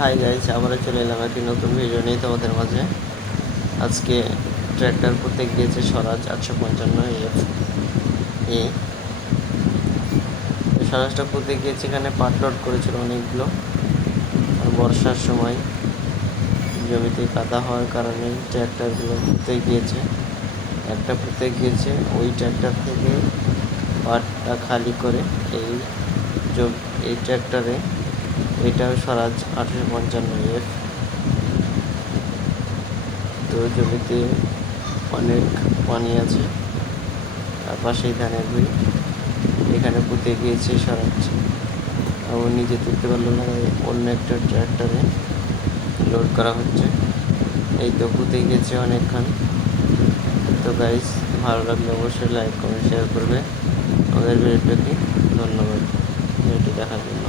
Hi guys, আবারও চলে এলাম একটি নতুন ভিডিও নিয়ে তোমাদের মাঝে। আজকে ট্র্যাক্টর করতে গিয়েছে স্বরাজ 855 এ। স্বরাজটা করতে গিয়েছে, এখানে পাট লোড করেছিল অনেকগুলো। আর বর্ষার সময় জমিতে কাদা হওয়ার কারণে ট্র্যাক্টরগুলো পুঁতে গিয়েছে। একটা পুঁতে গিয়েছে, ওই ট্র্যাক্টর থেকে পাটটা খালি করে এই এই ট্র্যাক্টরে, এটাও স্বরাজ 855 তো জমিতে অনেক পানি আছে, আর পাশেই ধানের ভুঁই। এখানে পুঁতে গিয়েছে স্বরাজ, ও নিজে তুলতে পারলো না, অন্য একটা ট্র্যাক্টরে লোড করা হচ্ছে। এই তো পুঁতে গিয়েছে অনেকক্ষণ। তো গাইস, ভালো লাগলে অবশ্যই লাইক কমেন্ট শেয়ার করবে আমাদের ভিডিওটি। ধন্যবাদ ভিডিওটি দেখার জন্য।